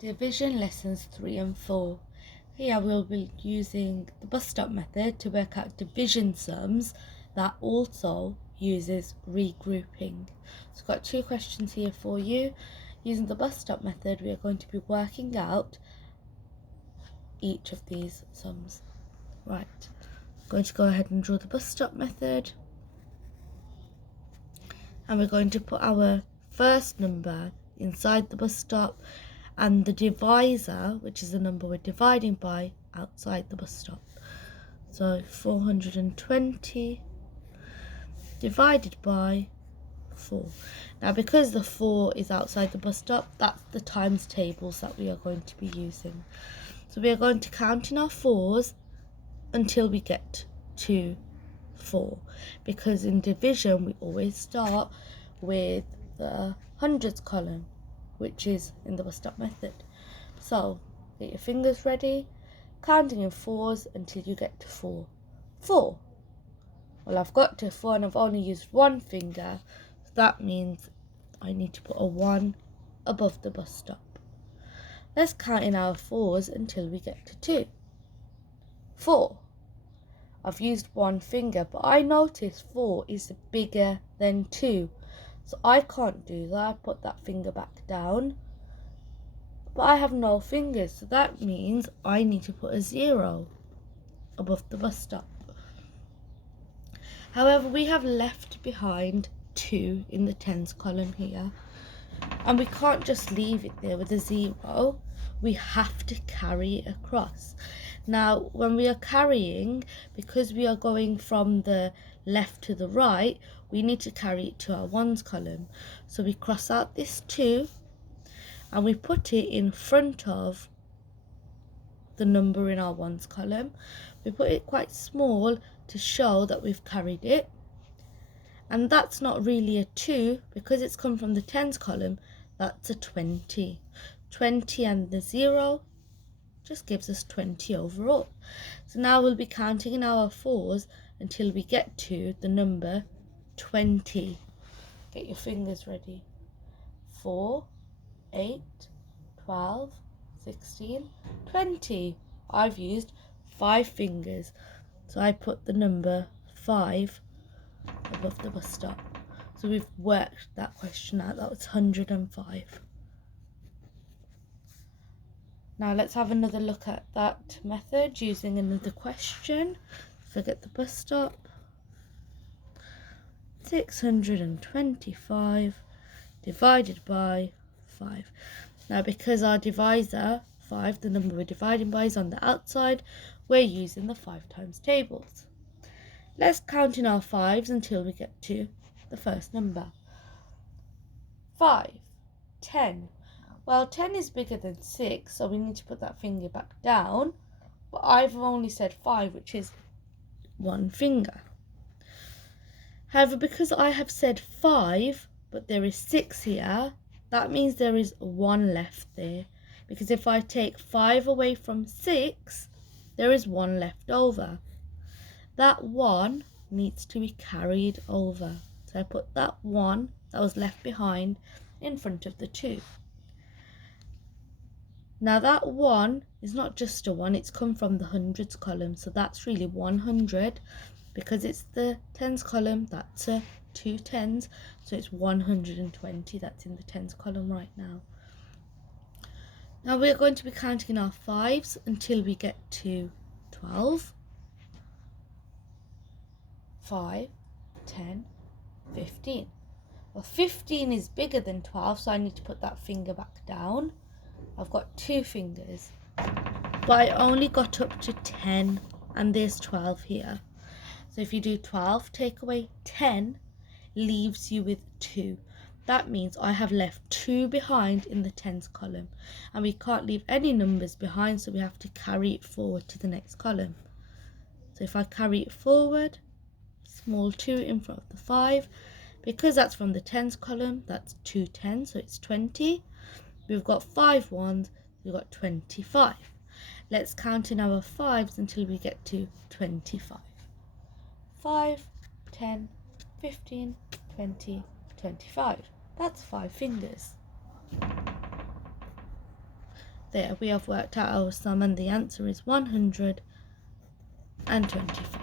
Division lessons 3 and 4. Here we'll be using the bus stop method to work out division sums that also uses regrouping. So I've got two questions here for you. Using the bus stop method, we are going to be working out each of these sums. Right, I'm going to go ahead and draw the bus stop method. And we're going to put our first number inside the bus stop and the divisor, which is the number we're dividing by, outside the bus stop. So 420 divided by 4. Now because the 4 is outside the bus stop, that's the times tables that we are going to be using. So we are going to count in our 4s until we get to 4, because in division we always start with the hundreds column, which is in the bus stop method. So get your fingers ready, counting in 4s until you get to 4. 4. Well, I've got to 4 and I've only used one finger, so that means I need to put a 1 above the bus stop. Let's count in our 4s until we get to 2. 4. I've used one finger, but I notice 4 is bigger than 2. So I can't do that. I put that finger back down. But I have no fingers, so that means I need to put a 0 above the bus stop. However, we have left behind 2 in the tens column here. And we can't just leave it there with a 0. We have to carry it across. Now, when we are carrying, because we are going from the left to the right, we need to carry it to our ones column. So we cross out this 2 and we put it in front of the number in our ones column. We put it quite small to show that we've carried it. And that's not really a 2 because it's come from the tens column. That's a 20. 20 and the 0 just gives us 20 overall. So now we'll be counting in our 4s until we get to the number 20. Get your fingers ready. 4, 8, 12, 16, 20. I've used 5 fingers, so I put the number 5 above the bus stop. So we've worked that question out. That was 105. Now let's have another look at that method using another question. Forget the bus stop. 625 divided by 5. Now because our divisor, 5, the number we're dividing by, is on the outside, we're using the 5 times tables. Let's count in our 5s until we get to the first number. 5, 10. Well, 10 is bigger than 6, so we need to put that finger back down. But I've only said 5, which is one finger. However, because I have said 5, but there is 6 here, that means there is 1 left there. Because if I take 5 away from 6, there is 1 left over. That 1 needs to be carried over. So I put that 1 that was left behind in front of the 2. Now that 1 is not just a 1, it's come from the hundreds column, so that's really 100. Because it's the tens column, that's a 2 tens, so it's 120, that's in the tens column right now. Now we're going to be counting in our 5s until we get to 12. 5, 10, 15. Well, 15 is bigger than 12, so I need to put that finger back down. I've got 2 fingers, but I only got up to 10, and there's 12 here. So if you do 12, take away 10, leaves you with 2. That means I have left 2 behind in the tens column, and we can't leave any numbers behind, so we have to carry it forward to the next column. So if I carry it forward, small 2 in front of the 5, because that's from the tens column, that's 2 tens, so it's 20. We've got 5 ones, we've got 25. Let's count in our 5s until we get to 25. 5, 10, 15, 20, 25. That's 5 fingers. There we have worked out our sum, and the answer is 125.